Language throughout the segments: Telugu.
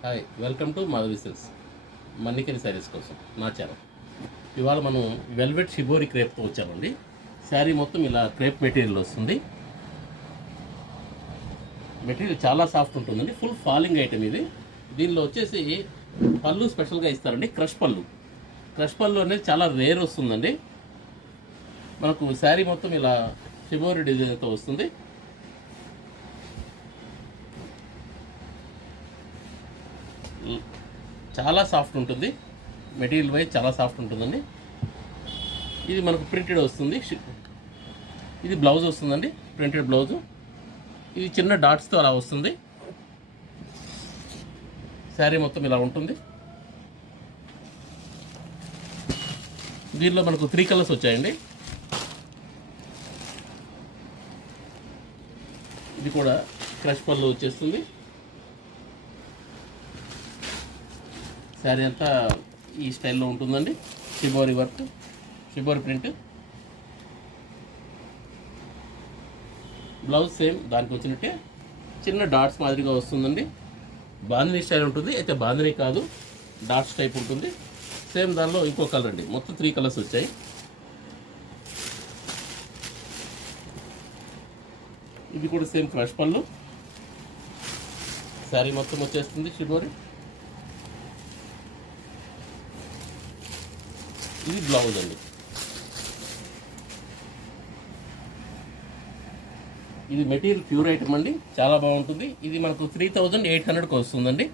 Hi, welcome to Madhavi silks. మన్నికని శారీస్ కోసం నా ఛానల్. ఇవాళ మనం వెల్వెట్ షిబోరి క్రేప్తో వచ్చామండి. శారీ మొత్తం ఇలా క్రేప్ మెటీరియల్ వస్తుంది. మెటీరియల్ చాలా సాఫ్ట్ ఉంటుందండి. ఫుల్ ఫాలింగ్ ఐటమ్ ఇది. దీనిలో వచ్చేసి పళ్ళు స్పెషల్గా ఇస్తారండి. క్రష్ పళ్ళు అనేది చాలా రేర్ వస్తుందండి. మనకు శారీ మొత్తం ఇలా షిబోరి డిజైన్తో వస్తుంది. చాలా సాఫ్ట్ ఉంటుంది. మెటీరియల్ వైజ్ చాలా సాఫ్ట్ ఉంటుందండి. ఇది మనకు ప్రింటెడ్ వస్తుంది. ఇది బ్లౌజ్ వస్తుందండి, ప్రింటెడ్ బ్లౌజు. ఇది చిన్న డాట్స్తో అలా వస్తుంది. శారీ మొత్తం ఇలా ఉంటుంది. దీనిలో మనకు 3 కలర్స్ వచ్చాయండి. ఇది కూడా క్రష్ పళ్ళు వచ్చేస్తుంది. శారీ అంతా ఈ స్టైల్లో ఉంటుందండి. Shibori work, shibori print. Blouse same దానికి వచ్చినట్టే చిన్న డాట్స్ మాదిరిగా వస్తుందండి. బాందిని స్టైల్ ఉంటుంది, అయితే బాందిని కాదు, డాట్స్ టైప్ ఉంటుంది. సేమ్ దానిలో ఇంకో కలర్ అండి. మొత్తం 3 కలర్స్ వచ్చాయి. ఇది కూడా సేమ్ క్రష్ పళ్ళు. శారీ మొత్తం వచ్చేస్తుంది షిబోరి. ఇది బ్లౌజ్ అండి. ఇది మెటీరియల్ ప్యూర్ ఐటమ్ అండి, చాలా బాగుంటుంది. ఇది మనకు 3800కి వస్తుందండి.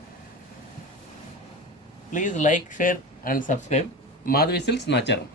Please like, share and subscribe. Madhavi silks నా ఛానల్.